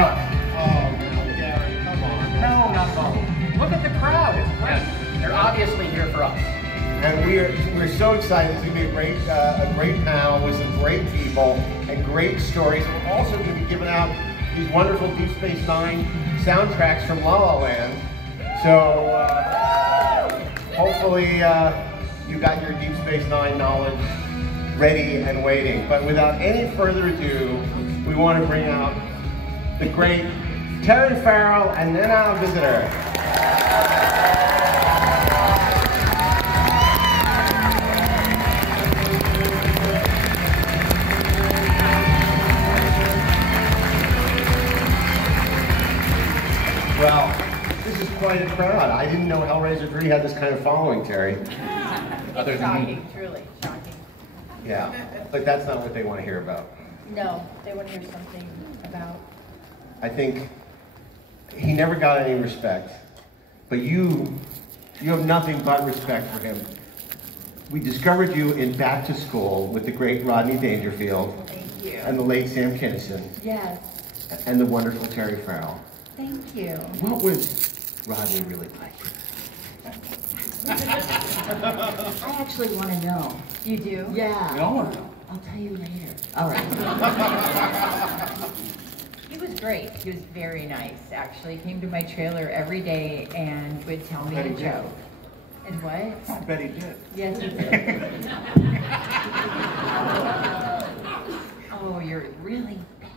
No. Oh, no, Gary, come on. No, not at all. Look at the crowd. It's great. They're obviously here for us. And we're so excited. It's going to be a great panel with some great people and great stories. And we're also going to be giving out these wonderful Deep Space Nine soundtracks from La La Land. So hopefully you got your Deep Space Nine knowledge ready and waiting. But without any further ado, we want to bring out the great Terry Farrell and then our visitor. Well, this is quite a crowd. I didn't know Hellraiser 3 had this kind of following, Terry. It's shocking, truly shocking. Yeah, but that's not what they want to hear about. No, they want to hear something about... I think he never got any respect, but you have nothing but respect for him. We discovered you in Back to School with the great Rodney Dangerfield. Thank you. And the late Sam Kinison. Yes. And the wonderful Terry Farrell. Thank you. What was Rodney really like? I actually want to know. You do? Yeah. We all want to know. I'll tell you later. All right. He was great. He was very nice, actually. He came to my trailer every day and would tell me a joke. And what? I bet he did. Yes, he did. Oh, you're really bad.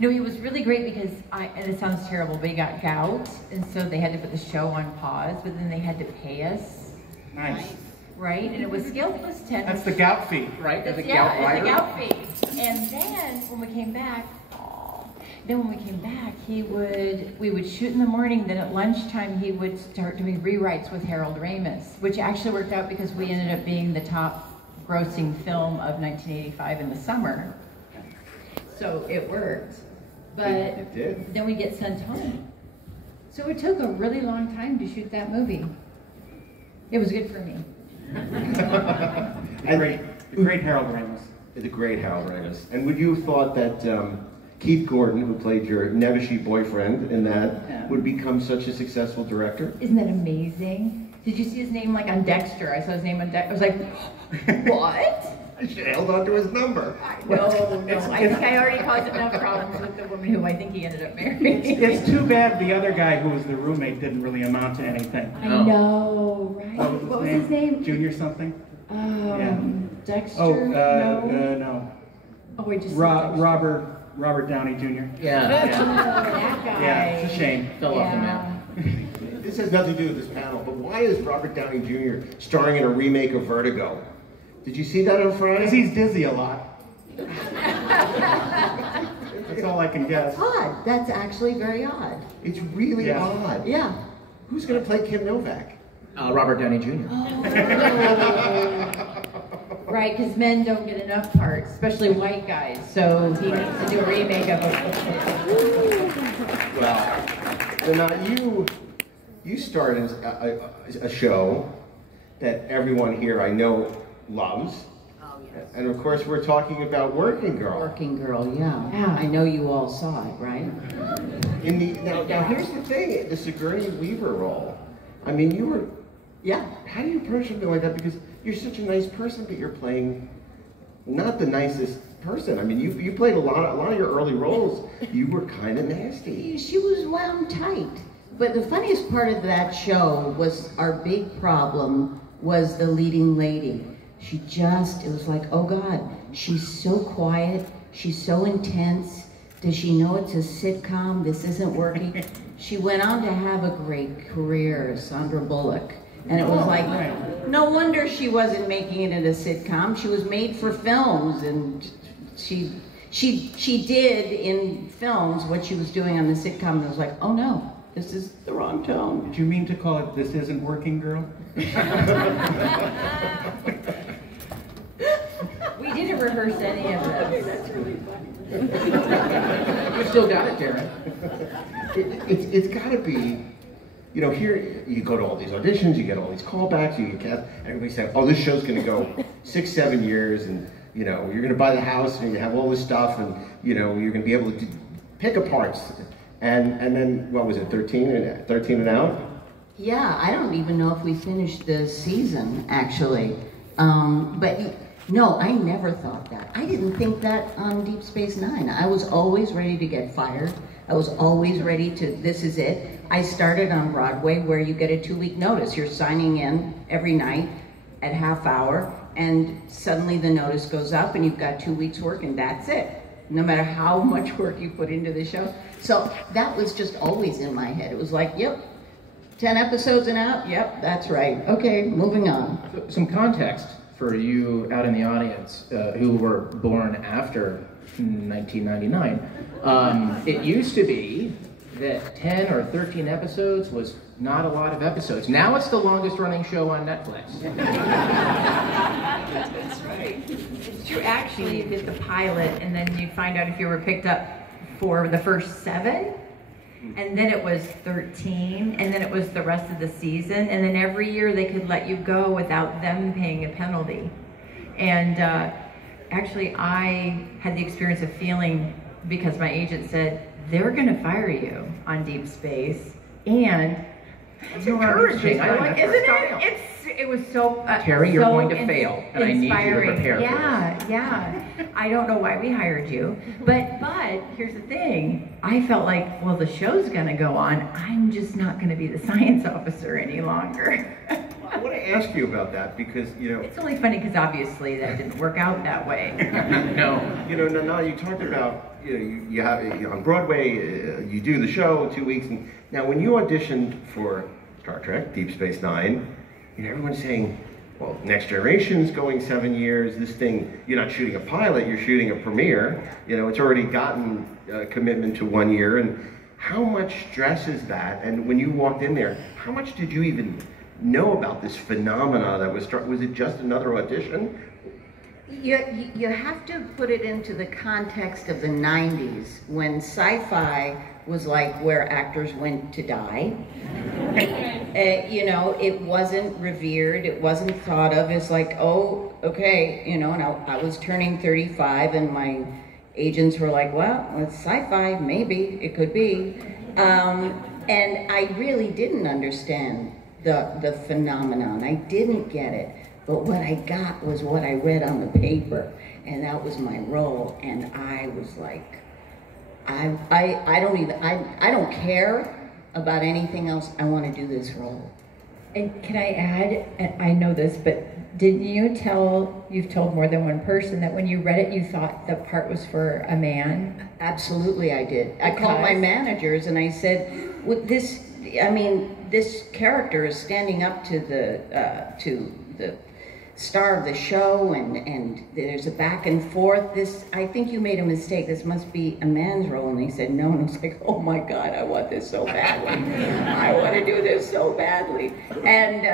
No, he was really great because and it sounds terrible, but he got gout, and so they had to put the show on pause, but then they had to pay us. Nice. Right? And it was scale plus 10. That's the gout fee, right? It's the the gout fee. And then when we came back, we would shoot in the morning, then at lunchtime he would start doing rewrites with Harold Ramis, which actually worked out because we ended up being the top grossing film of 1985 in the summer. So it worked. But It did. then we get sent home. So it took a really long time to shoot that movie. It was good for me. The great Harold Ramis. The great Harold Ramis. And would you have thought that Keith Gordon, who played your Nebuchadnezzar boyfriend in that, would become such a successful director? Isn't that amazing? Did you see his name like on Dexter? I saw his name on Dexter. I was like, what? I should have held on to his number. No. I think I already caused enough problems with the woman who I think he ended up marrying. It's too bad the other guy who was the roommate didn't really amount to anything. I know, right? What was his name? Junior something? Dexter? Oh, no. no. Oh, we just Robert Downey Jr. Yeah. That guy. Yeah, it's a shame. Fell off the map. This has nothing to do with this panel, but why is Robert Downey Jr. starring in a remake of Vertigo? Did you see that on Friday? Because he's dizzy a lot. That's all I can guess. That's odd. That's actually very odd. It's really odd. Yeah. Who's going to play Kim Novak? Robert Downey Jr. Right, because men don't get enough parts, especially white guys, so he needs to do a remake of it. Well, so now you started a show that everyone here I know loves. Oh, yes. And of course we're talking about Working Girl. Working Girl, yeah. I know you all saw it, right? Now here's the thing, the Sigourney Weaver role. I mean, you were... Yeah. How do you approach something like that? Because you're such a nice person, but you're playing not the nicest person. I mean, you played a lot of your early roles. You were kind of nasty. She was wound tight. But the funniest part of that show was our big problem was the leading lady. It was like, oh God, she's so quiet, she's so intense. Does she know it's a sitcom? This isn't working. She went on to have a great career, Sandra Bullock. And it was like, no wonder she wasn't making it in a sitcom. She was made for films, and she did in films what she was doing on the sitcom. And I was like, oh no, this is the wrong tone. Did you mean to call it This Isn't Working Girl? We didn't rehearse any of this. That's really funny. You still got it, Darren. It's got to be, you know, here you go to all these auditions, you get all these callbacks, you get cast, everybody says, oh, this show's going to go 6-7 years, and, you know, you're going to buy the house, and you have all this stuff, and, you know, you're going to be able to pick-aparts, and then, what was it, 13 and out? Yeah, I don't even know if we finished the season, actually. But no, I never thought that. I didn't think that on Deep Space Nine. I was always ready to get fired. I was always ready to, this is it. I started on Broadway where you get a 2-week notice. You're signing in every night at half hour, and suddenly the notice goes up and you've got 2 weeks work, and that's it. No matter how much work you put into the show. So that was just always in my head. It was like, yep, 10 episodes and out, yep, that's right. Okay, moving on. So, some context for you out in the audience who were born after 1999. It used to be that 10 or 13 episodes was not a lot of episodes. Now it's the longest running show on Netflix. That's right. It's true. Actually, you get the pilot, and then you find out if you were picked up for the first 7, and then it was 13, and then it was the rest of the season, and then every year they could let you go without them paying a penalty. And actually, I had the experience of feeling, because my agent said, they're going to fire you on Deep Space, and it's encouraging. I like isn't it? It was so Terry, you're so going to fail, and I need you to prepare for this. Yeah. I don't know why we hired you, but here's the thing. I felt like, well, the show's going to go on. I'm just not going to be the science officer any longer. I want to ask you about that because, it's only funny because obviously that didn't work out that way. No. Nana, you talked about, you have on Broadway, you do the show 2 weeks, and now when you auditioned for Star Trek, Deep Space Nine, everyone's saying, well, Next Generation's going 7 years, this thing, you're not shooting a pilot, you're shooting a premiere, it's already gotten a commitment to 1 year, and how much stress is that? And when you walked in there, how much did you even know about this phenomena that was it just another audition? You have to put it into the context of the 90s when sci-fi was like where actors went to die. It wasn't revered, it wasn't thought of. It's like, oh, okay, and I was turning 35 and my agents were like, well, it's sci-fi, maybe, it could be. And I really didn't understand the phenomenon. I didn't get it. But what I got was what I read on the paper, and that was my role. And I was like, I don't care about anything else. I want to do this role. And can I add, and I know this, but didn't you you've told more than one person that when you read it, you thought the part was for a man? Absolutely, I did. I called my managers and I said, this character is standing up to the star of the show, and there's a back and forth. I think you made a mistake. This must be a man's role. And they said no, and I was like, oh my God, I want this so badly. I want to do this so badly. And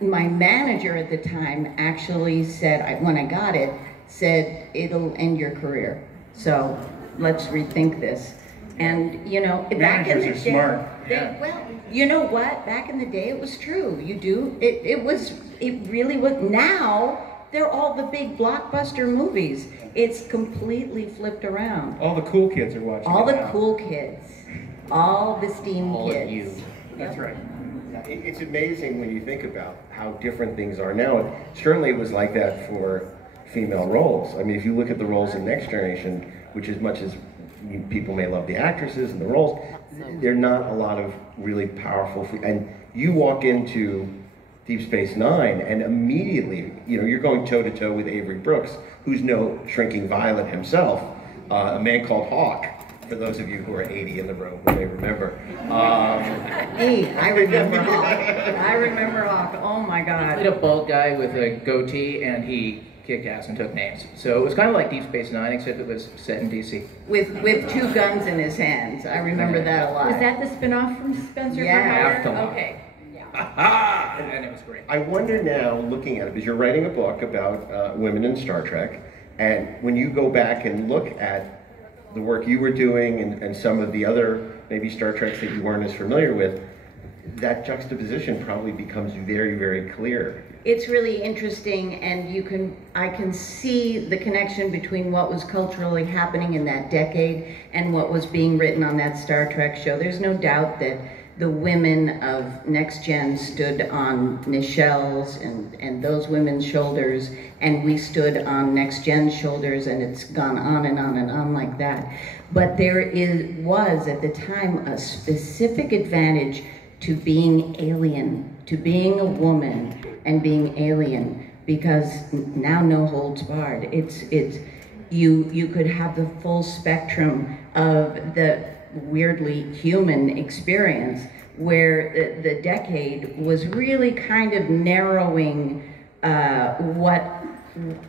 my manager at the time actually said, when I got it, said, it'll end your career. So let's rethink this. And back in the day, smart. Well, you know what? Back in the day, it was true. You do. It really was. Now they're all the big blockbuster movies. It's completely flipped around. All the cool kids are watching. All the cool kids. All the STEAM All kids. of you. That's right. It's amazing when you think about how different things are now. Certainly it was like that for female roles. I mean, if you look at the roles in Next Generation, which as much as people may love the actresses and the roles, there are not a lot of really powerful, and you walk into Deep Space Nine and immediately, you're going toe to toe with Avery Brooks, who's no shrinking violet himself, a man called Hawk, for those of you who are 80 in the room who may remember. Hey, I remember Hawk. I remember Hawk. Oh my He God. played a bald guy with a goatee, and he kicked ass and took names. So it was kind of like Deep Space Nine, except it was set in DC. With 2 guns in his hands. I remember that a lot. Was that the spin-off from Spencer Yeah. for Hire? Afterlife. Okay. And it was great. I wonder now, looking at it, because you're writing a book about women in Star Trek, and when you go back and look at the work you were doing and some of the other maybe Star Treks that you weren't as familiar with, that juxtaposition probably becomes very, very clear. It's really interesting, and I can see the connection between what was culturally happening in that decade and what was being written on that Star Trek show. There's no doubt that the women of Next Gen stood on Nichelle's and those women's shoulders, and we stood on Next Gen's shoulders, and it's gone on and on and on like that. But there was at the time a specific advantage to being alien, to being a woman and being alien, because now no holds barred. You could have the full spectrum of the weirdly human experience, where the decade was really kind of narrowing what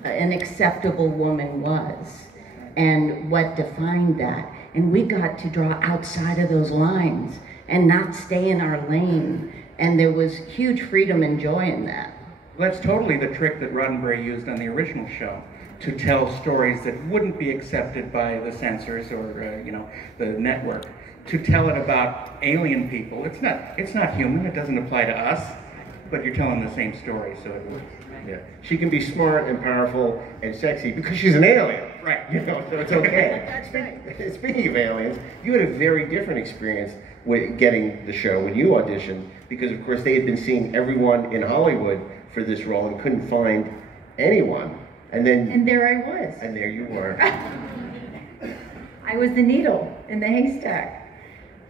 an acceptable woman was and what defined that. And we got to draw outside of those lines and not stay in our lane. And there was huge freedom and joy in that. Well, that's totally the trick that Roddenberry used on the original show, to tell stories that wouldn't be accepted by the censors or the network. To tell it about alien people. It's not human. It doesn't apply to us, but you're telling the same story, so it works. Yeah, she can be smart and powerful and sexy because she's an alien. Right. So it's okay. That's right. Speaking of aliens, you had a very different experience with getting the show when you auditioned, because of course they had been seeing everyone in Hollywood for this role and couldn't find anyone. And there I was. And there you were. I was the needle in the haystack.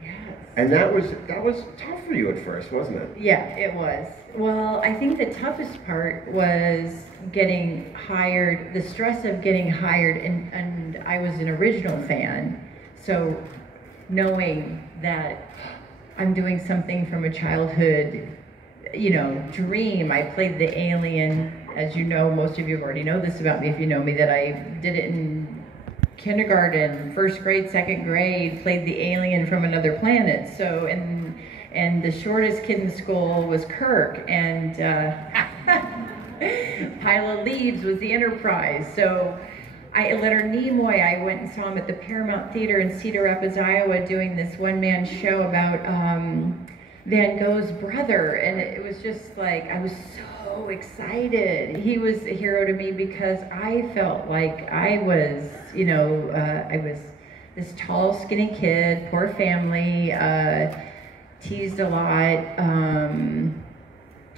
Yes. And that was tough for you at first, wasn't it? Yeah, it was. Well, I think the toughest part was getting hired, the stress of getting hired, and I was an original fan, so knowing that I'm doing something from a childhood, dream. I played the alien, as you know, most of you already know this about me if you know me, that I did it in kindergarten, first grade, second grade, played the alien from another planet. So, and the shortest kid in school was Kirk, and Pile of Leaves was the Enterprise. So Leonard Nimoy, I went and saw him at the Paramount Theater in Cedar Rapids, Iowa, doing this one-man show about Van Gogh's brother, and it was just like, I was so excited. He was a hero to me because I felt like I was, I was this tall, skinny kid, poor family, teased a lot.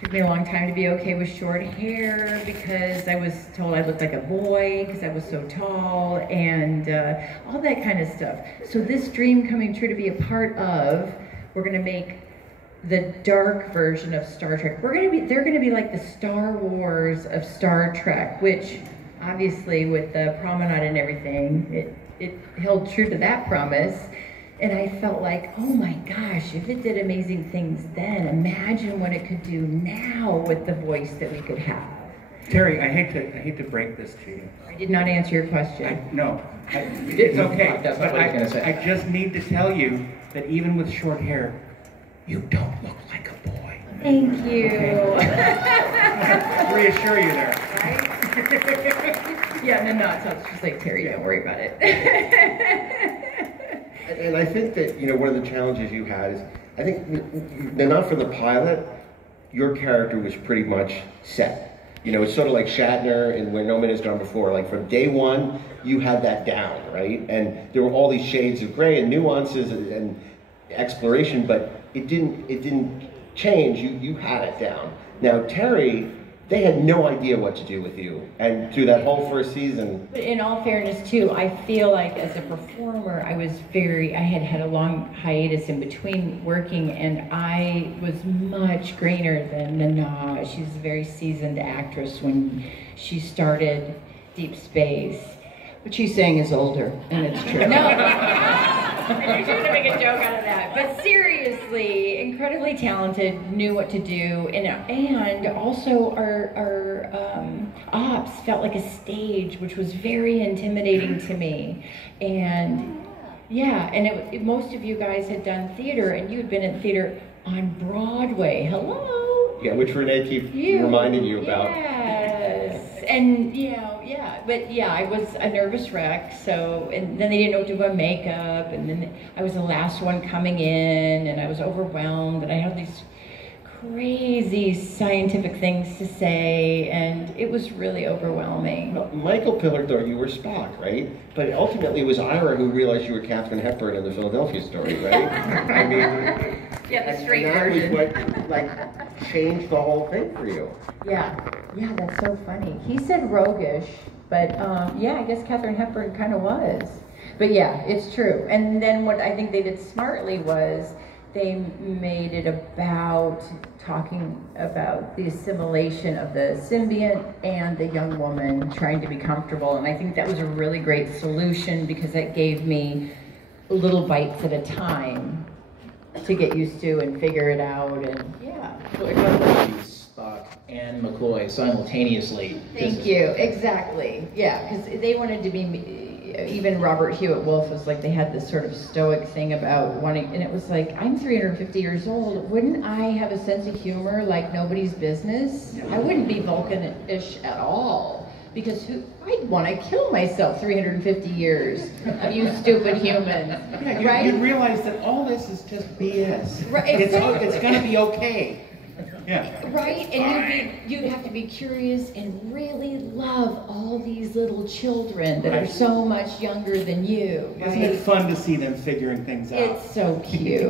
Took me a long time to be okay with short hair because I was told I looked like a boy because I was so tall, and all that kind of stuff. So this dream coming true to be a part of, we're going to make the dark version of Star Trek. They're going to be like the Star Wars of Star Trek, which obviously with the promenade and everything, it held true to that promise. And I felt like, oh my gosh, if it did amazing things then, imagine what it could do now with the voice that we could have. Terry, I hate to break this to you. I did not answer your question. It's okay. That's not what I was going to say. I just need to tell you that even with short hair, you don't look like a boy. Thank you. Okay. Reassure you there. Right? Yeah, no, it's just like, Terry, don't worry about it. And I think that, one of the challenges you had is, I think, not for the pilot, your character was pretty much set. It's sort of like Shatner in Where No Man Has Gone Before. Like from day one, you had that down, right? And there were all these shades of gray and nuances and exploration, but it didn't change. You had it down. Now Terry, they had no idea what to do with you, and through that whole first season. But in all fairness, too, I feel like as a performer, I had a long hiatus in between working, and I was much greener than Nana. She's a very seasoned actress when she started Deep Space. What she's saying is older, and it's true. No, I knew she was going to make a joke out of that. But seriously, incredibly talented, knew what to do, and also our ops felt like a stage, which was very intimidating to me. And yeah, and most of you guys had done theater, and you had been in theater on Broadway. Hello? Yeah, which Renee keeps reminding you about. Yes. And yeah, but yeah, I was a nervous wreck. So, and then they didn't know what to do about makeup, and then I was the last one coming in, and I was overwhelmed, and I had these crazy scientific things to say, and it was really overwhelming. Well, Michael Piller thought you were Spock, right? But ultimately it was Ira who realized you were Katharine Hepburn in the Philadelphia Story, right? I mean, Yeah, the straight that version. was what, like, changed the whole thing for you. Yeah, that's so funny. He said roguish, but yeah, I guess Katharine Hepburn kind of was. But yeah, it's true. And then what I think they did smartly was they made it about talking about the assimilation of the symbiont and the young woman trying to be comfortable. And I think that was a really great solution because that gave me little bites at a time to get used to and figure it out. And yeah. So it got to use Spock and McCoy simultaneously. Thank you. Exactly. Yeah, because they wanted to be. Even Robert Hewitt Wolf was like, they had this sort of stoic thing about wanting, and it was like, I'm 350 years old. Wouldn't I have a sense of humor like nobody's business? I wouldn't be Vulcan-ish at all. Because I'd want to kill myself 350 years of you stupid humans. Yeah, right? you'd realize that all this is just BS. Right, exactly. It's going to be okay. Yeah. Right? And you'd have to be curious and really love all these little children that are so much younger than you. Right? Isn't it fun to see them figuring things out? It's so cute.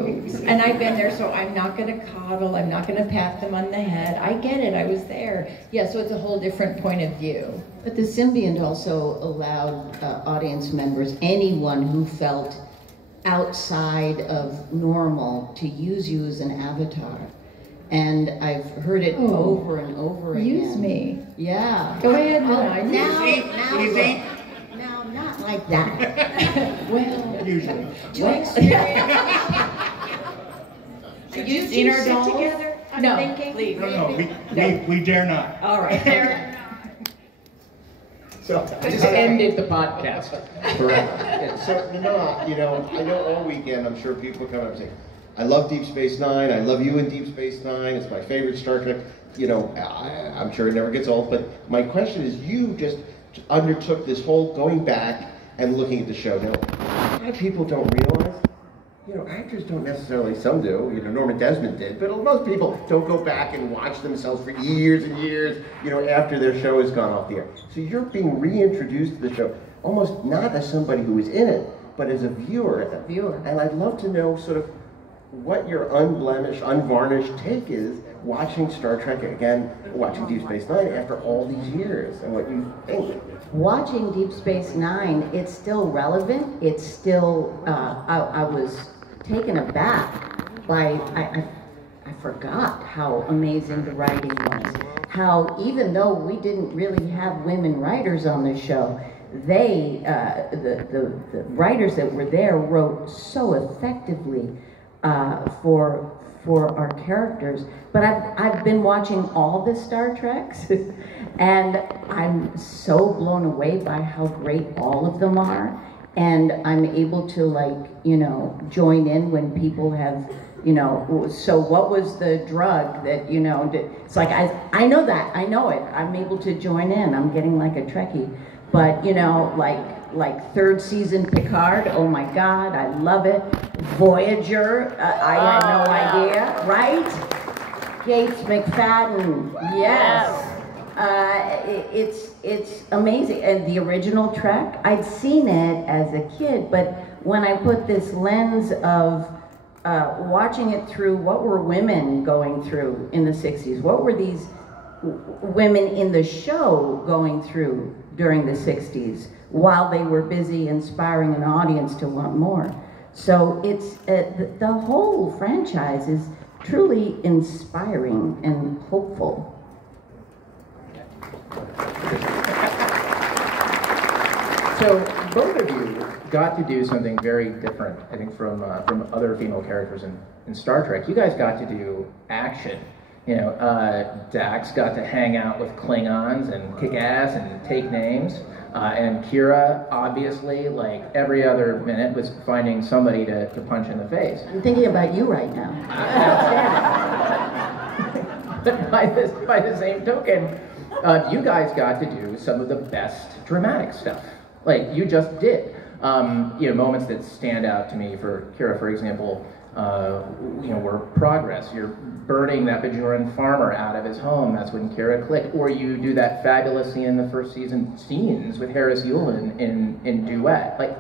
And I've been there, so I'm not going to coddle. I'm not going to pat them on the head. I get it. I was there. Yeah, so it's a whole different point of view. But the symbiont also allowed audience members, anyone who felt outside of normal, to use you as an avatar. And I've heard it over and over again. Use me. Yeah. Go ahead. Now, not like that. Well, Usually. To experience. Have you seen our dolls together? No, please. No, we dare not. All right. There. So, I just ended the podcast. Correct. So, I know all weekend I'm sure people come up and say, I love Deep Space Nine. I love you in Deep Space Nine. It's my favorite Star Trek. I'm sure it never gets old. But my question is, you just undertook this whole going back and looking at the show. Now, a lot of people don't realize, actors don't necessarily, some do. Norman Desmond did, but most people don't go back and watch themselves for years and years, after their show has gone off the air. So you're being reintroduced to the show, almost not as somebody who was in it, but as a viewer. And I'd love to know sort of what your unblemished, unvarnished take is watching Star Trek again, watching Deep Space Nine after all these years, and what you think. Watching Deep Space Nine, it's still relevant. It's still, I was taken aback by, I forgot how amazing the writing was. How even though we didn't really have women writers on the show, they, the writers that were there wrote so effectively for our characters. But I've been watching all the Star Treks, and I'm so blown away by how great all of them are. And I'm able to join in when people have, so what was the drug that, it's like, I know that, I know it. I'm able to join in. I'm getting like a Trekkie. But, like third season Picard, oh my God, I love it. Voyager, I had no idea, right? Gates McFadden, yes. It's amazing. And the original Trek, I'd seen it as a kid, but when I put this lens of watching it through what were women going through in the 60s, what were these women in the show going through during the 60s while they were busy inspiring an audience to want more. So it's the whole franchise is truly inspiring and hopeful. So both of you got to do something very different, I think, from other female characters in Star Trek. You guys got to do action. Dax got to hang out with Klingons and kick ass and take names. And Kira, obviously, like every other minute, was finding somebody to punch in the face. I'm thinking about you right now. But by the same token, you guys got to do some of the best dramatic stuff. Like, you just did. You know, moments that stand out to me for Kira, for example, you know, were Progress. You're burning that Bajoran farmer out of his home. That's when Kira clicked. Or you do that fabulous scene in the first season, Scenes, with Harris Yulin in Duet. Like,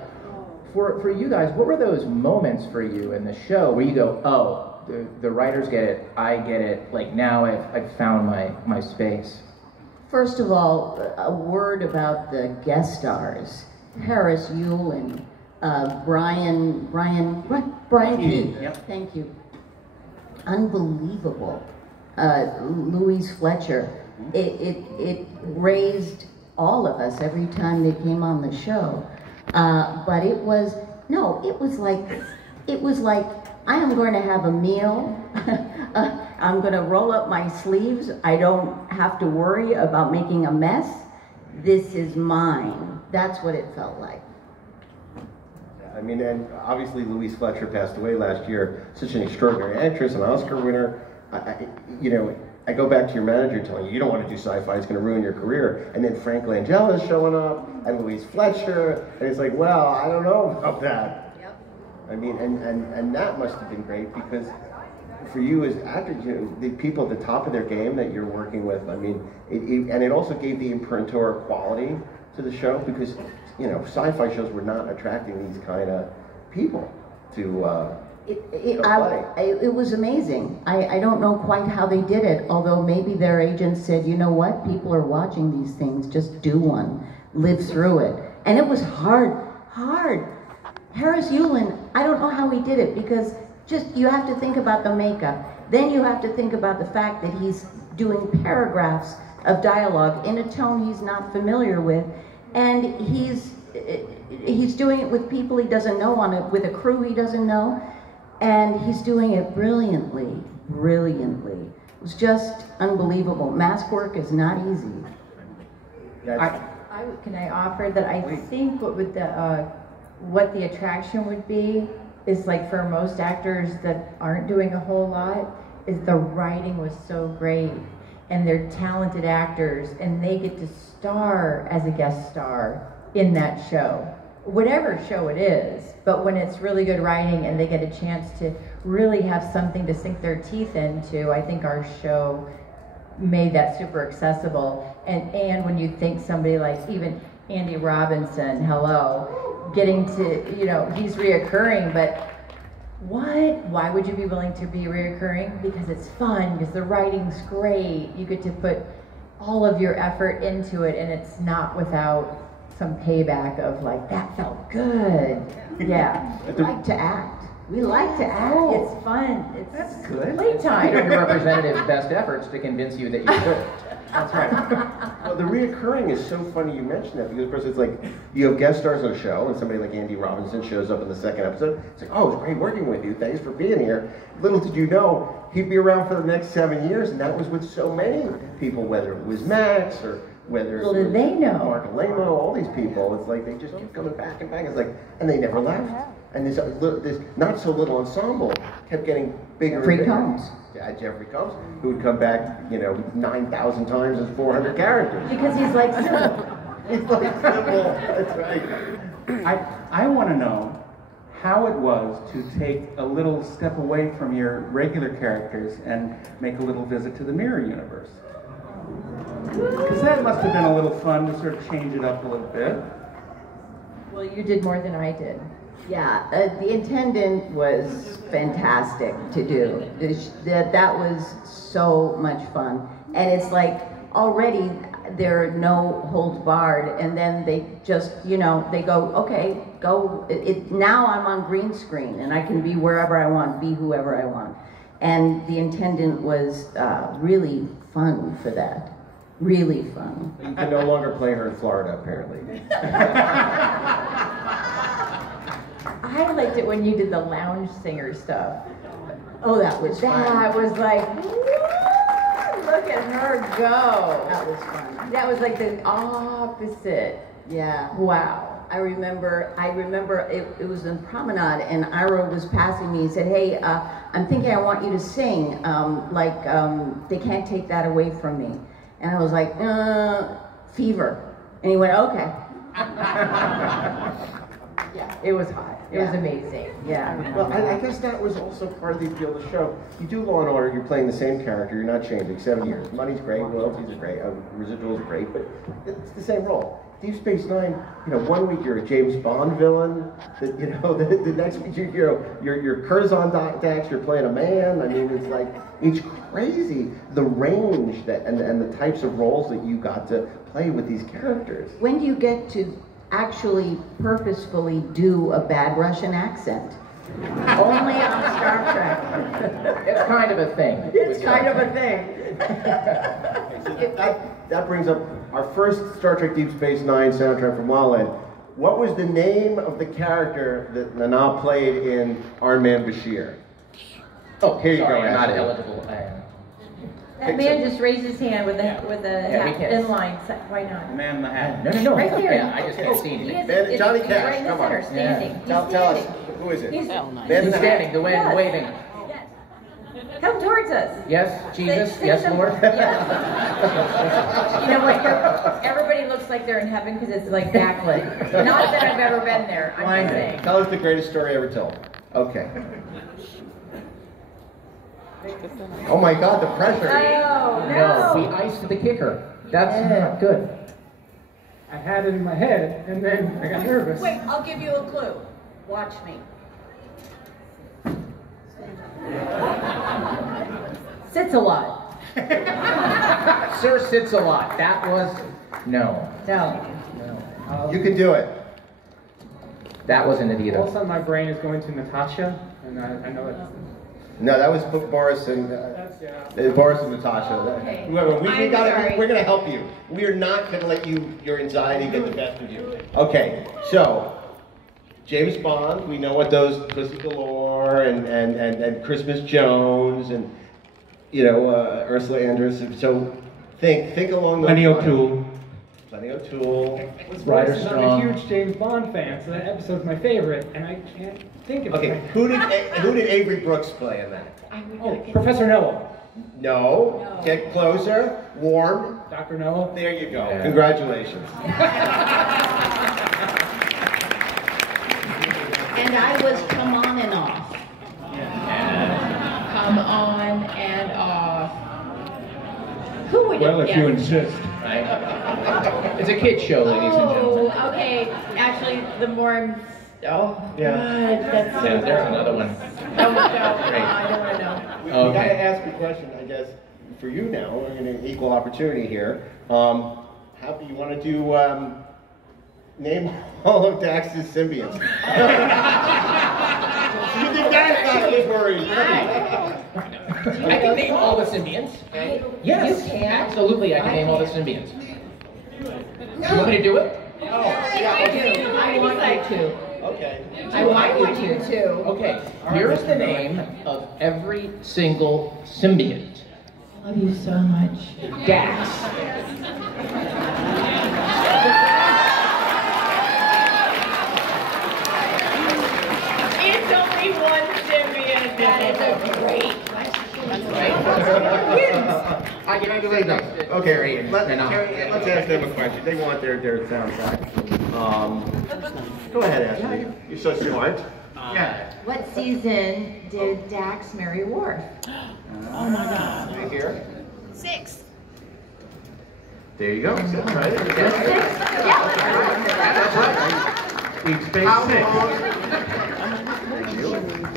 for you guys, what were those moments for you in the show where you go, oh, the writers get it, I get it, like now I've found my space? First of all, a word about the guest stars. Harris Yulin, Brian Keith. Yep. Thank you. Unbelievable. Louise Fletcher. It raised all of us every time they came on the show. But it was like I am going to have a meal. I'm going to roll up my sleeves. I don't have to worry about making a mess. This is mine. That's what it felt like. I mean, and obviously Louise Fletcher passed away last year. Such an extraordinary actress, an Oscar winner. You know, I go back to your manager telling you don't want to do sci-fi, it's going to ruin your career. And then Frank Langella's showing up, and Louise Fletcher, and it's like, well, I don't know about that. Yep. I mean, and that must have been great, because for you as actors, you know, the people at the top of their game that you're working with, I mean, and it also gave the imprimatur quality to the show, because, you know, sci-fi shows were not attracting these kind of people to It was amazing. I don't know quite how they did it, although maybe their agent said, you know what, people are watching these things, just do one, live through it. And it was hard. Harris Yulin, I don't know how he did it, because just, you have to think about the makeup. Then you have to think about the fact that he's doing paragraphs of dialogue in a tone he's not familiar with, and he's doing it with people he doesn't know, with a crew he doesn't know, and he's doing it brilliantly. It was just unbelievable. Mask work is not easy. Can I offer that I think what the attraction would be is, like, for most actors that aren't doing a whole lot, is the writing was so great, and they're talented actors, and they get to star as a guest star in that show, whatever show it is. But when it's really good writing and they get a chance to really have something to sink their teeth into, I think our show made that super accessible. And when you think somebody like even Andy Robinson, hello, getting to, you know, he's reoccurring, but why would you be willing to be reoccurring? Because it's fun, because the writing's great, you get to put all of your effort into it, and it's not without some payback of, like, that felt good. Yeah. We like to act. It's fun. That's good. Playtime. Your representative's best efforts to convince you that you could. That's right. Well, the reoccurring is so funny you mentioned that, because of course it's like you have guest stars on a show, and somebody like Andy Robinson shows up in the second episode. It's like, oh, it's great working with you. Thanks for being here. Little did you know, he'd be around for the next 7 years, and that was with so many people, whether it was Max or whether it was they know? Mark Alamo, all these people. It's like they just keep coming back and back. It's like, and they never left. And this not so little ensemble kept getting bigger and bigger. Combs. Yeah, Jeffrey Combs, who would come back, you know, 9,000 times as 400 characters. Because he's like simple. He's like simple. That's right. I want to know how it was to take a little step away from your regular characters and make a little visit to the mirror universe. Because that must have been a little fun to sort of change it up a little bit. Well, you did more than I did. Yeah, the attendant was fantastic to do. That was so much fun. And it's like, already there are no holds barred, and then they just, you know, they go, okay, go. Now I'm on green screen, and I can be wherever I want, be whoever I want. And the attendant was really fun for that. Really fun. You can no longer play her in Florida, apparently. I liked it when you did the lounge singer stuff. Oh, that was fun. That was like, woo, look at her go. That was fun. That was like the opposite. Yeah. Wow. I remember it was in Promenade, and Ira was passing me. He said, hey, I'm thinking I want you to sing, They Can't Take That Away From Me. And I was like, fever. And he went, okay. Yeah, it was hot. It was amazing. Yeah. Well, I guess that was also part of the appeal of the show. You do Law and Order, you're playing the same character, you're not changing 7 years. Money's great, royalties are great, residuals are great, but it's the same role. Deep Space Nine, 1 week you're a James Bond villain, the next week you're Curzon Dax, you're playing a man. I mean, it's like, it's crazy the range and the types of roles that you got to play with these characters. When do you get to actually purposefully do a bad Russian accent? Only on Star Trek. It's kind of a thing. It's kind of a thing. That brings up our first Star Trek Deep Space Nine soundtrack from La La Land. What was the name of the character that Nana played in Our Man Bashir? Oh, here you Sorry, go. I'm not Ashley. eligible. That man just raised his hand with a hat can't. in line. Why not? The man in the hat. No. Right there. Yeah, I just can't see He anything. is- Johnny he's Cash, right in the come on. center, standing. He's Tell us, standing. who is it? He's Man in He's the hat. standing, the way Yes. waving. Come towards us. Yes, Jesus. Say Yes, something. Lord. Yeah. You know what? Everybody looks like they're in heaven because it's like backlit. Not that I've ever been there. I'm just saying. Tell us the greatest story ever told. Okay. Oh my God, the pressure. Oh, No, we no. iced the kicker. That's not good. I had it in my head, and then I got nervous. Wait, I'll give you a clue. Watch me. Sits a lot. Sir sits a lot. That was no. No. You can do it. That wasn't it either. All of a sudden, my brain is going to Natasha, and I know it's... No, that was Boris and Boris and Natasha. Okay. Whoever, I'm sorry. we're gonna help you. We are not gonna let your anxiety get the best of you. Okay, so James Bond, we know what those Pussy Galore and Christmas Jones and Ursula Andress. So think along those Lenny lines. O'Toole. Lenny O'Toole. Ryder I'm a Strong. huge James Bond fan, so that episode's my favorite, and I can't think of Okay, it. who did Avery Brooks play in that? Oh, Professor Noah. No. Get closer. Warm. Dr. Noah. There you go. Yeah. Congratulations. And I was come on and off. Come on and off. Who would Well, have if you guessed? insist. Right? It's a kid show, ladies and gentlemen. Oh, okay. Actually, the more I'm... Oh, Yeah. God, that's so Yeah, there's another one. Oh, no. I don't want to know. We gotta Okay. ask a question, I guess, for you now. We're in an equal opportunity here. How do you want to do name all of Dax's symbionts? You think that's not his worry? I can name all the symbionts. Yes, You can? absolutely. I can name all the symbionts. You want me to do it? I want you to. Okay. I want you to. Okay. Here's the name of every single symbiont. I love you so much. Dax. It's only one symbiont. That is a great question. I can actually do it. Okay, let's ask them a question. They want their soundtrack. Go ahead, Ashley. You're so smart. Yeah. What season did Dax marry Worf? Oh my God. Right here. 6. There you go. That's right. Deep Space How Six. long?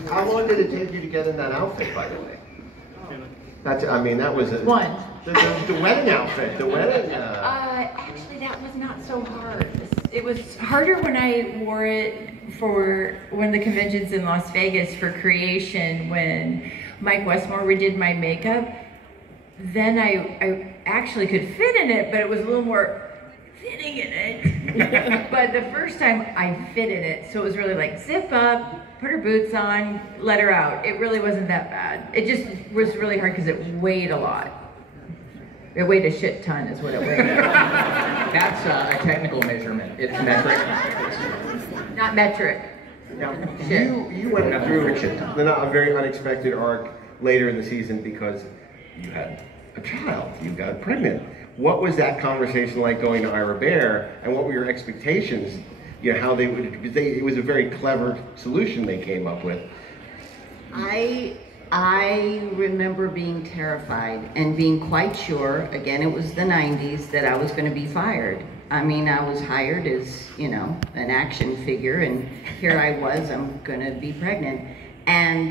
How long did it take you to get in that outfit, by the way? That was a, One. the wedding outfit. The wedding. Actually, that was not so hard. It was harder when I wore it for one of the conventions in Las Vegas for Creation when Mike Westmore redid my makeup. Then I actually could fit in it, but it was a little more fitting in it. But the first time I fit in it, so it was really like zip up, put her boots on, let her out. It really wasn't that bad. It just was really hard because it weighed a lot. It weighed a shit ton is what it weighed. That's a technical measurement. It's metric. Not metric. Now, you went through a very unexpected arc later in the season because you had a child. You got pregnant. What was that conversation like going to Ira Bear, and what were your expectations? You know, how they would, because it was a very clever solution they came up with. I remember being terrified and being quite sure, again, it was the 90s, that I was going to be fired. I mean, I was hired as, you know, an action figure, and here I was, I'm going to be pregnant. And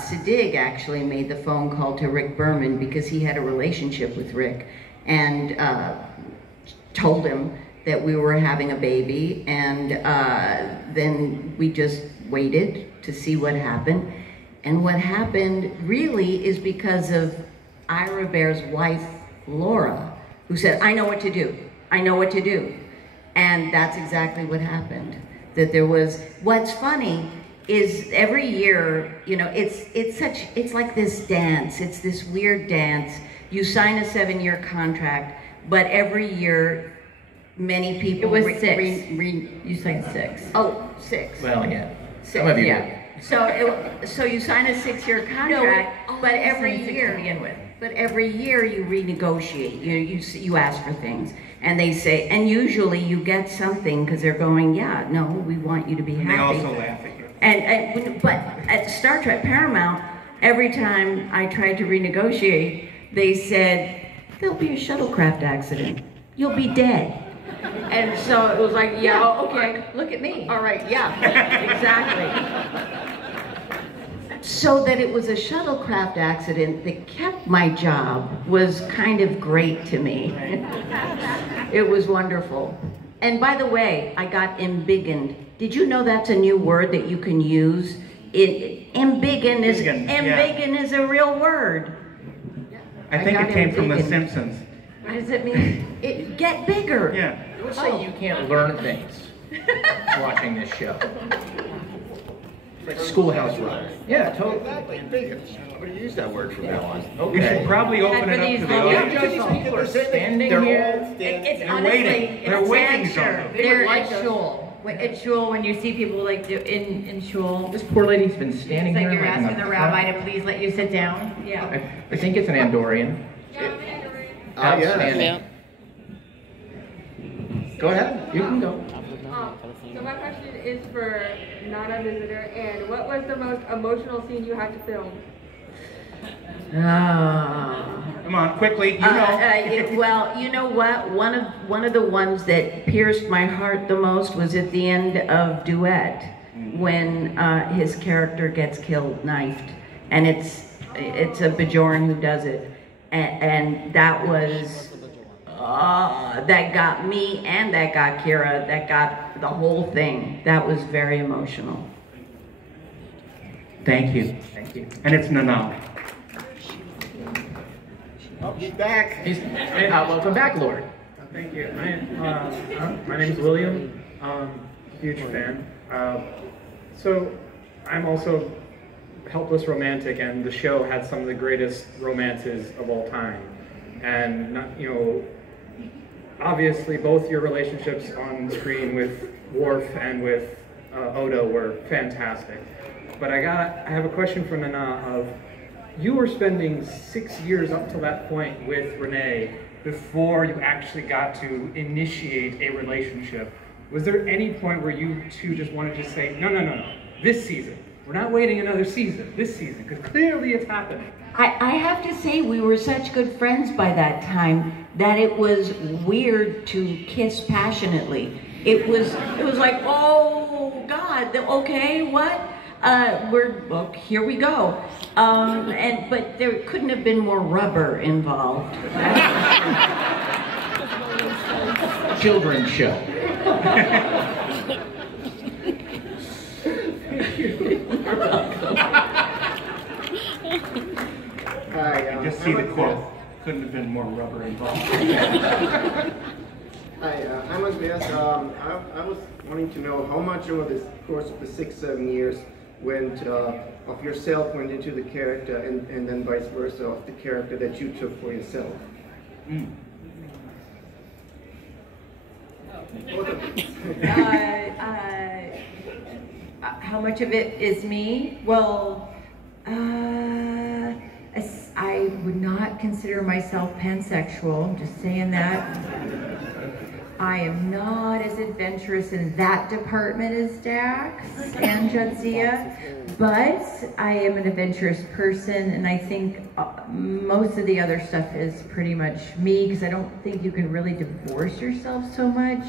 Sadig actually made the phone call to Rick Berman because he had a relationship with Rick, and told him that we were having a baby, and then we just waited to see what happened. And what happened really is because of Ira Bear's wife, Laura, who said, I know what to do. I know what to do. And that's exactly what happened. That there was, what's funny is every year, you know, it's like this dance. It's this weird dance. You sign a 7-year contract, but every year, many people... It was 6. You signed 6. Oh, 6. Well, yeah. 6, Some of you yeah. So you sign a 6-year contract, but every year to begin with. But every year you renegotiate. You ask for things, and they say, and usually you get something because they're going, yeah, no, we want you to be happy. They also laugh at you. But at Star Trek Paramount, every time I tried to renegotiate, they said there'll be a shuttlecraft accident. You'll be dead. And so it was like, yeah, okay, look at me. All right, yeah, exactly. So that it was a shuttlecraft accident that kept my job was kind of great to me. It was wonderful. And by the way, I got embiggened. Did you know that's a new word that you can use? Embiggen is a real word. I think it came from The Simpsons. What does it mean? Get bigger. Yeah. I would say you can't learn things watching this show. Like Schoolhouse Rock. Yeah, totally. Exactly. I'm going to use that word from now on. You should probably open it up to the audience. People are standing They're here. all standing. It's They're honestly, waiting. They're it's waiting answer. something. They're at Shul. At Shul, when you see people like in Shul, This poor lady's been standing it's like here. you're like in asking the rabbi to please let you sit down. Yeah. I think it's an Andorian. Outstanding. Go ahead. You can go. So my question is for Nana Visitor, and what was the most emotional scene you had to film? Come on, quickly. You know. Well, you know what? One of the ones that pierced my heart the most was at the end of Duet, when his character gets killed, knifed, and it's a Bajoran who does it, and that was that got me, and that got Kira, that got the whole thing. That was very emotional. Thank you. Thank you. And it's Nana. Oh, he's back. Welcome back, Lord. Thank you. My name is William. Huge fan. So I'm also helpless romantic, and the show had some of the greatest romances of all time. And obviously both your relationships on screen with Worf and with Odo were fantastic. But I have a question for Nana of, you were spending 6 years up to that point with Renee before you actually got to initiate a relationship. Was there any point where you two just wanted to say, no, this season, we're not waiting another season, this season, because clearly it's happening? I have to say, we were such good friends by that time that it was weird to kiss passionately. It was like, oh God, okay, what? Here we go. But there couldn't have been more rubber involved. Children's show. Hi, Just see the quote. Couldn't have been more rubber involved. Hi, I'm Andreas. I was wanting to know how much over the course of the 6-7 years went of yourself went into the character, and then vice versa, of the character that you took for yourself. Both of them. How much of it is me? Well, I would not consider myself pansexual, I'm just saying that. I am not as adventurous in that department as Dax and Jadzia, but I am an adventurous person, and I think most of the other stuff is pretty much me, because I don't think you can really divorce yourself so much,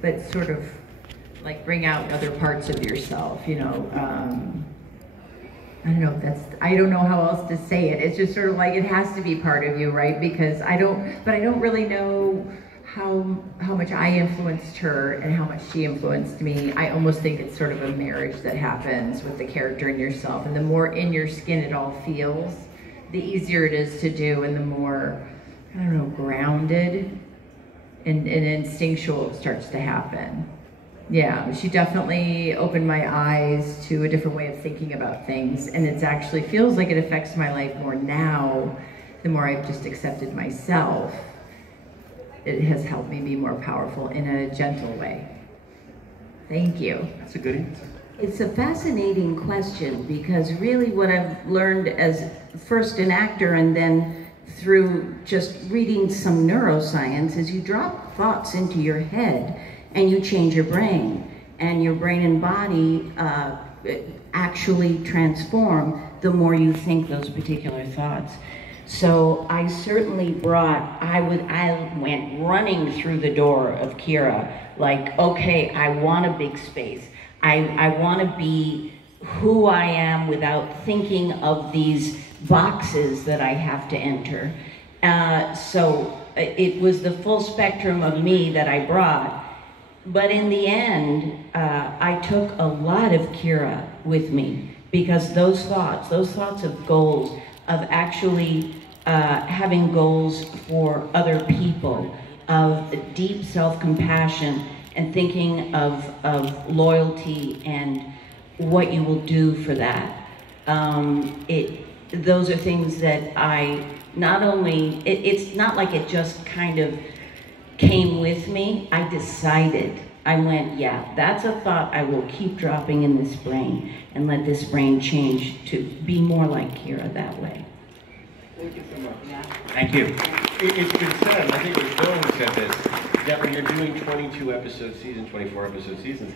but sort of like bring out other parts of yourself, you know. I don't know if that's, I don't know how else to say it. It's just sort of like it has to be part of you, right? Because I don't really know how much I influenced her and how much she influenced me. I almost think it's sort of a marriage that happens with the character and yourself. And the more in your skin it all feels, the easier it is to do, and the more, I don't know, grounded and instinctual it starts to happen. Yeah, she definitely opened my eyes to a different way of thinking about things, and it actually feels like it affects my life more now, the more I've just accepted myself. It has helped me be more powerful in a gentle way. Thank you. That's a good answer. It's a fascinating question, because really what I've learned as first an actor and then through just reading some neuroscience is you drop thoughts into your head and you change your brain, and your brain and body actually transform the more you think those particular thoughts. So I certainly I went running through the door of Kira, like, okay, I want a big space. I want to be who I am without thinking of these boxes that I have to enter. So it was the full spectrum of me that I brought. But in the end, I took a lot of Kira with me, because those thoughts of goals, of actually having goals for other people, of deep self-compassion, and thinking of loyalty and what you will do for that. Those are things that I not only, it's not like it just kind of came with me. I decided, I went, yeah, that's a thought I will keep dropping in this brain, and let this brain change to be more like Kira that way. Thank you so much. Yeah. Thank you. It's been said, I think it was Bill who said this, that when you're doing 22 episode seasons, 24 episode seasons,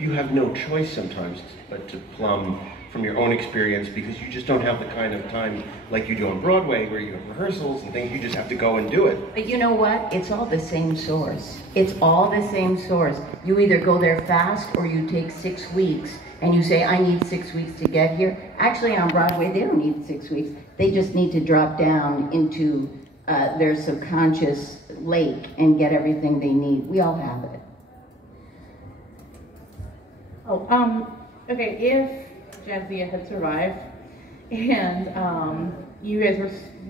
you have no choice sometimes but to plumb from your own experience, because you just don't have the kind of time like you do on Broadway, where you have rehearsals and things, you just have to go and do it. But you know what? It's all the same source. It's all the same source. You either go there fast, or you take 6 weeks and you say, I need 6 weeks to get here. Actually, on Broadway, they don't need 6 weeks. They just need to drop down into their subconscious lake and get everything they need. We all have it. Oh, okay, if Jadzia had survived and you guys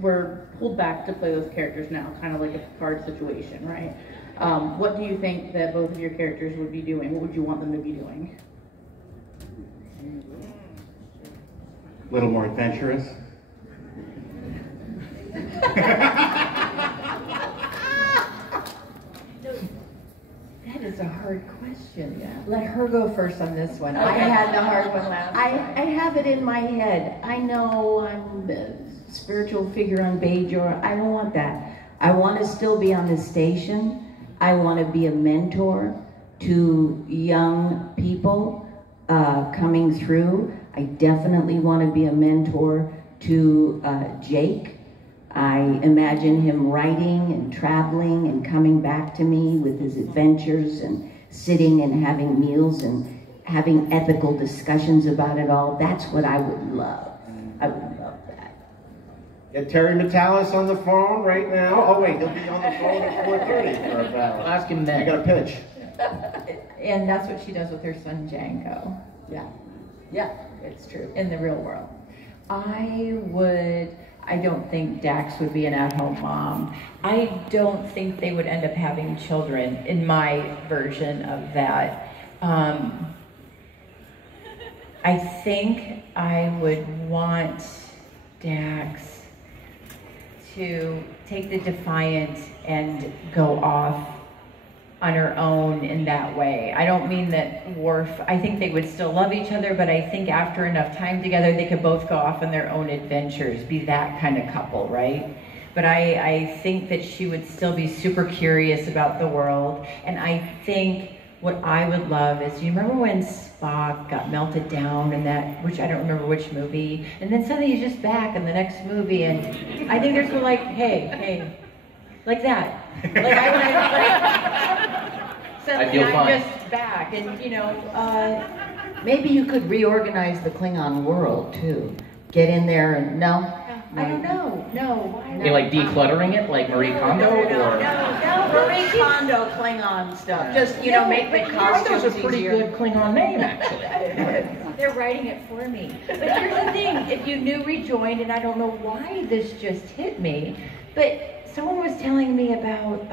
were pulled back to play those characters now, kind of like a hard situation, right? What do you think that both of your characters would be doing? What would you want them to be doing? A little more adventurous. That is a hard question. Yeah. Let her go first on this one. I had the hard one last time. I have it in my head. I know I'm the spiritual figure on Bajor. I don't want that. I want to still be on the station. I want to be a mentor to young people coming through. I definitely want to be a mentor to Jake. I imagine him writing and traveling and coming back to me with his adventures and sitting and having meals and having ethical discussions about it all. That's what I would love. I would love that. Get Terry Metalis on the phone right now. Oh wait, he'll be on the phone at 4:30. I'll ask him then. I got a pitch. And that's what she does with her son Janko. Yeah. Yeah, it's true. In the real world. I don't think Dax would be an at-home mom. I don't think they would end up having children in my version of that. I think I would want Dax to take the Defiant and go off on her own in that way. I don't mean that Worf, I think they would still love each other, but I think after enough time together, they could both go off on their own adventures, be that kind of couple, right? But I think that she would still be super curious about the world. And I think what I would love is, you remember when Spock got melted down in that, which I don't remember which movie, and then suddenly he's just back in the next movie, and I think there's like, hey, like that. Like suddenly I'm just back, and you know, maybe you could reorganize the Klingon world too. Get in there and no. I don't know. No. You like decluttering it, like Marie Kondo, or No. Marie Kondo Klingon stuff. Just make the costumes Kondo's a pretty good Klingon name, actually. They're writing it for me. But here's the thing: if you knew Rejoined, and I don't know why this just hit me, but someone was telling me about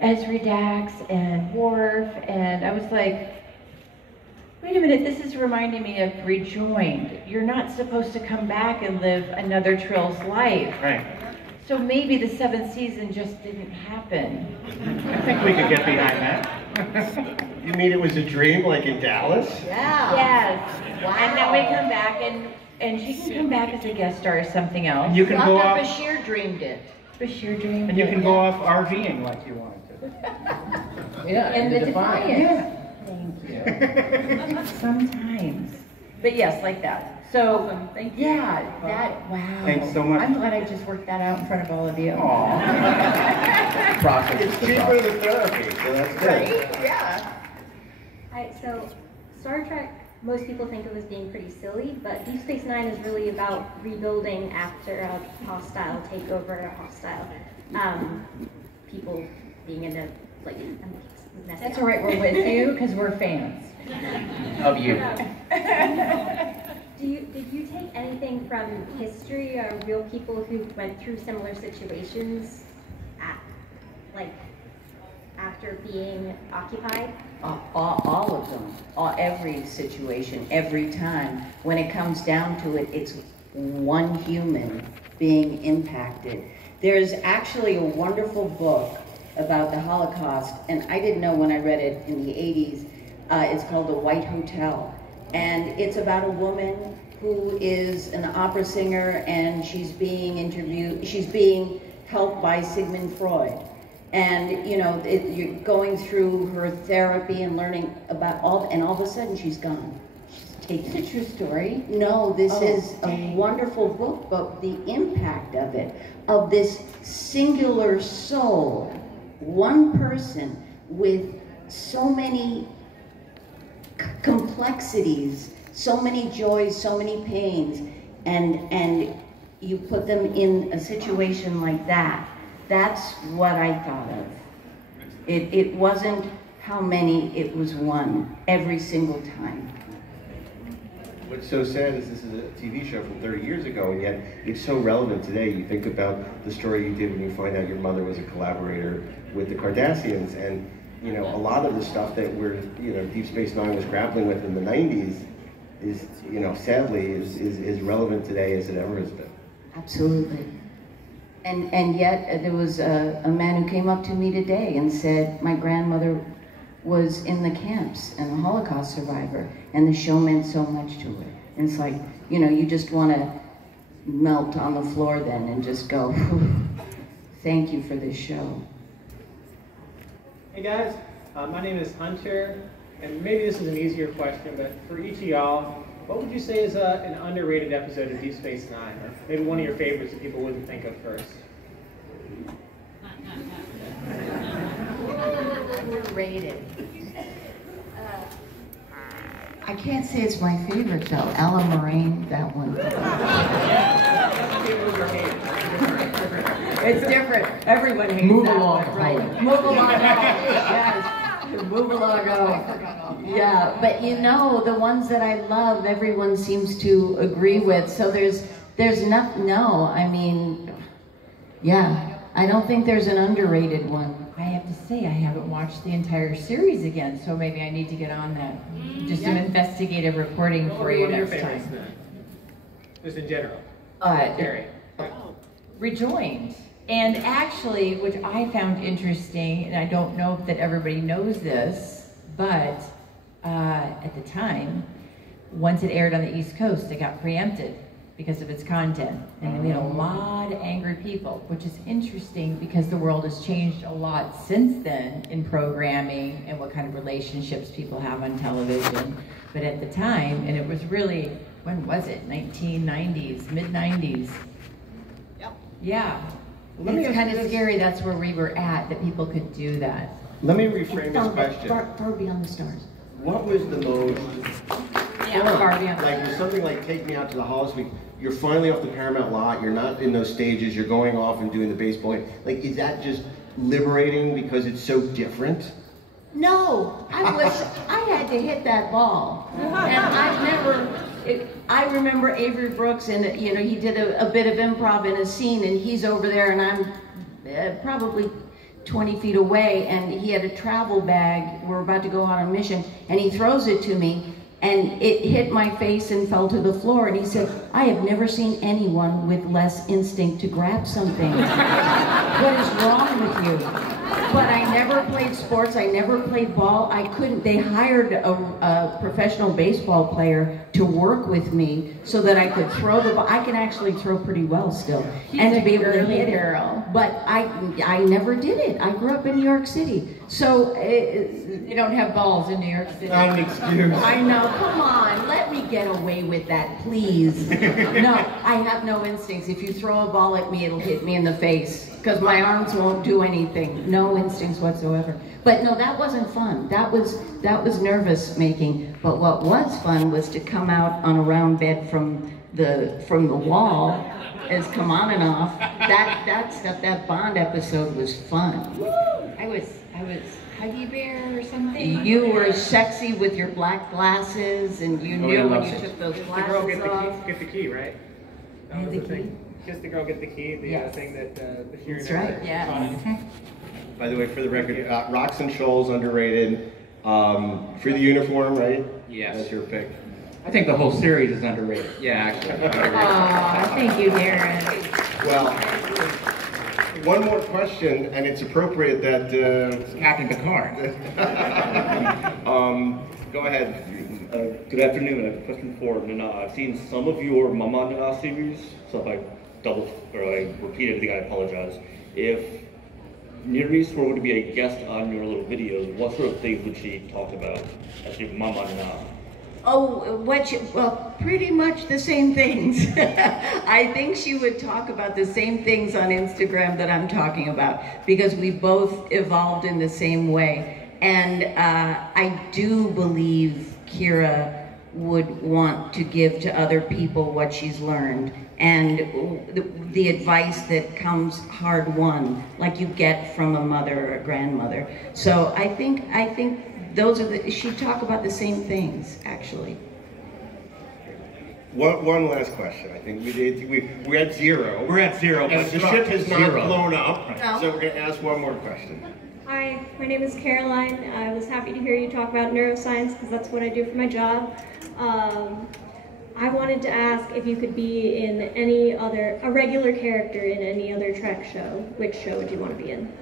Ezri Dax and Worf, and I was like, wait a minute, this is reminding me of Rejoined. You're not supposed to come back and live another Trill's life. Right. So maybe the 7th season just didn't happen. I think we could get behind that. You mean it was a dream, like in Dallas? Yeah. Yes. Wow. And then we come back, and she can come back as a guest star or something else. You can go off. Bashir dreamed it. Bashir dreamed And you it. can go off RVing like you wanted to. Yeah, And the Defiant. Yeah. Thank you. Sometimes. But yes, like that. So, Thank you. yeah, wow. Thanks so much. I'm glad I just worked that out in front of all of you. Process. It's cheaper than therapy, so that's good. Right? Yeah. Alright, so Star Trek, most people think of as being pretty silly, but Deep Space Nine is really about rebuilding after a hostile takeover, a hostile people being in a mess. That's all right, we're with you because we're fans. Of you. Did you take anything from history or real people who went through similar situations after being occupied? All of them. Every situation, every time. When it comes down to it, it's one human being impacted. There's actually a wonderful book about the Holocaust, and I didn't know when I read it in the 80s. It's called The White Hotel, and it's about a woman who is an opera singer, and she's being helped by Sigmund Freud. And you're going through her therapy and learning about all of a sudden she's gone. It's a true story. No, this is a wonderful book, but the impact of it, of this singular soul, one person with so many complexities, so many joys, so many pains, and you put them in a situation like that. That's what I thought of. It wasn't how many, it was one, every single time. What's so sad is this is a TV show from 30 years ago, and yet it's so relevant today. You think about the story you did when you find out your mother was a collaborator with the Cardassians, and a lot of the stuff that Deep Space Nine was grappling with in the 90s is, sadly, is relevant today as it ever has been. Absolutely. And yet there was a man who came up to me today and said, my grandmother was in the camps and a Holocaust survivor, and the show meant so much to her. And it's like, you just want to melt on the floor then and just go, thank you for this show. Hey guys, my name is Hunter, and maybe this is an easier question, but for each of y'all, what would you say is an underrated episode of Deep Space Nine, or maybe one of your favorites that people wouldn't think of first? Underrated. I can't say it's my favorite though. Ella Moraine, that one. It's different. Everyone hates Move that along, one, right? Move along. Yes. Move along. Yeah, but the ones that I love, everyone seems to agree with. So there's nothing. No, I mean, yeah, I don't think there's an underrated one. I have to say, I haven't watched the entire series again, so maybe I need to get on that. Just some investigative reporting for you next time. Just in general. Rejoined. And actually, which I found interesting, and I don't know that everybody knows this, but at the time, once it aired on the East Coast, it got preempted because of its content. And then we had a lot of angry people, which is interesting because the world has changed a lot since then in programming and what kind of relationships people have on television. But at the time, and it was really, when was it? 1990s, mid-90s. Yep. Yeah. Let me It's ask kind you of this. scary that's where we were at, that people could do that. Let me reframe this question. Far beyond the stars. What was the most Yeah, fun? far beyond. Like, was something like Take Me Out to the Halls Week, you're finally off the Paramount lot, you're not in those stages, you're going off and doing the baseball game. Like, is that just liberating because it's so different? No, I had to hit that ball. And I've never, I remember Avery Brooks, and you know, he did a bit of improv in a scene, and he's over there, and I'm probably 20 feet away, and he had a travel bag. We're about to go on a mission, and he throws it to me, and it hit my face and fell to the floor, and he said, I have never seen anyone with less instinct to grab something. What is wrong with you? But I never played sports, I never played ball, I couldn't, they hired a professional baseball player to work with me so that I could throw the ball. I can actually throw pretty well still. And to be able to hit it. But I never did it. I grew up in New York City. So, They don't have balls in New York City. Not an excuse. I know, come on, let me get away with that, please. No, I have no instincts. If you throw a ball at me, it'll hit me in the face, because my arms won't do anything. No instincts whatsoever. But no, that wasn't fun. That was nervous making. But what was fun was to come out on a round bed from the wall as come on and off. That stuff, that Bond episode was fun. I was Huggy Bear or something. You were sexy with your black glasses, and you knew when you took those Kiss the girl, glasses off. get the key, right? That was the thing. Kiss the girl, get the key. The Yes. thing that the That's right. Yeah. By the way, for the record, Rocks and Shoals underrated. For the uniform, right? Yes. That's your pick. I think the whole series is underrated. Yeah, actually. Aw, thank you, Darren. Well, one more question, and it's appropriate that Captain Picard. go ahead. Good afternoon. I have a question for Nana. I've seen some of your Mama Nana series, so if I repeat anything, I apologize. If Nerys were going to be a guest on your little videos, what sort of things would she talk about as your Mama Nana? Oh, well, pretty much the same things. I think she would talk about the same things on Instagram that I'm talking about, because we both evolved in the same way. And I do believe Kira would want to give to other people what she's learned, and the advice that comes hard won, like you get from a mother or a grandmother. So I think those are she'd talk about the same things, actually. One last question. I think we're at zero. We're at zero, And but the ship has not zero. blown up, No. so we're going to ask one more question. Hi, my name is Caroline. I was happy to hear you talk about neuroscience because that's what I do for my job. I wanted to ask if you could be in a regular character in any other Trek show. Which show would you want to be in?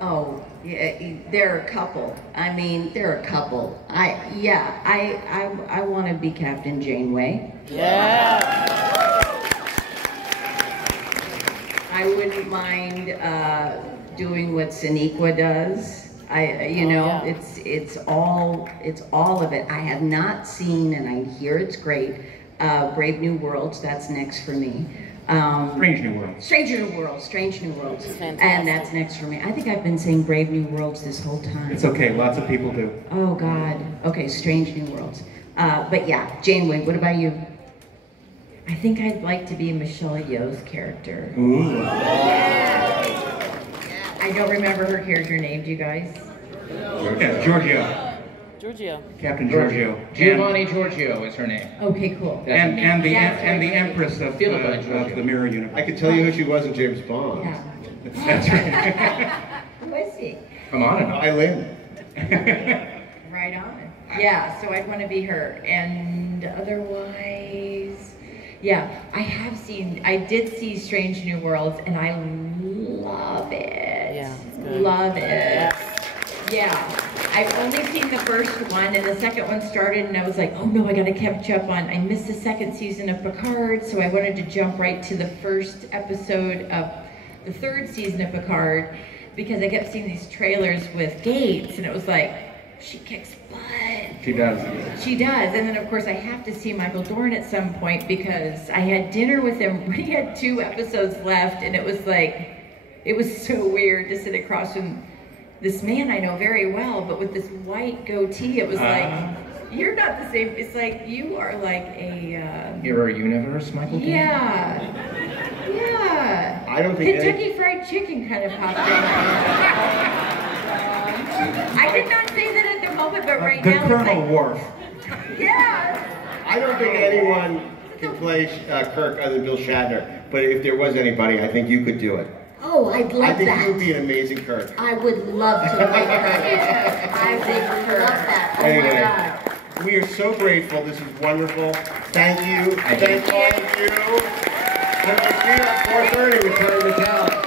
Oh, yeah, there are a couple. I mean, there are a couple. I want to be Captain Janeway. Yeah. I wouldn't mind doing what Sonequa does. It's all of it. I have not seen, and I hear it's great. Brave New Worlds. That's next for me. Strange New Worlds. Strange New Worlds. And that's next for me. I think I've been saying Brave New Worlds this whole time. It's okay, lots of people do. Oh God. Okay, Strange New Worlds. But yeah, Janeway, what about you? I think I'd like to be Michelle Yeoh's character. Ooh. I don't remember her character name, do you guys? Okay, Giorgio. Captain Giorgio. Giovanni Giorgio is her name. Okay, cool. And the Empress of the Mirror Universe. I could tell you who she was in James Bond. Yeah. That's right. Who is he? Come on. Eileen. Right on. Yeah, so I'd want to be her. And otherwise, Yeah, I did see Strange New Worlds, and I love it. Yeah, it's good. Love it. Yes. Yeah, I've only seen the first one, and the second one started, and I was like, oh no, I gotta catch up on, I missed the second season of Picard, so I wanted to jump right to the first episode of the third season of Picard, because I kept seeing these trailers with Gates, and it was like, she kicks butt. She does. She does, and then of course I have to see Michael Dorn at some point, because I had dinner with him, we had 2 episodes left, and it was like, it was so weird to sit across from this man I know very well, but with this white goatee, it was like, you're not the same, it's like, you are like a... Mirror Universe, Michael Dorn? Yeah. Yeah. I don't think Kentucky Fried Chicken kind of popped in. I did not say that at the moment, but right now the it's Colonel like, Worf. Yeah. I don't think anyone can play Kirk other than Bill Shatner, but if there was anybody, I think you could do it. Oh, I'd love I think that. you would be an amazing Kirk. I would love to play Kirk. I would love that. Oh Anyway, my God. we are so grateful. This is wonderful. Thank you. Thank all of you. And we'll see you at 4:30 with Terry McCall.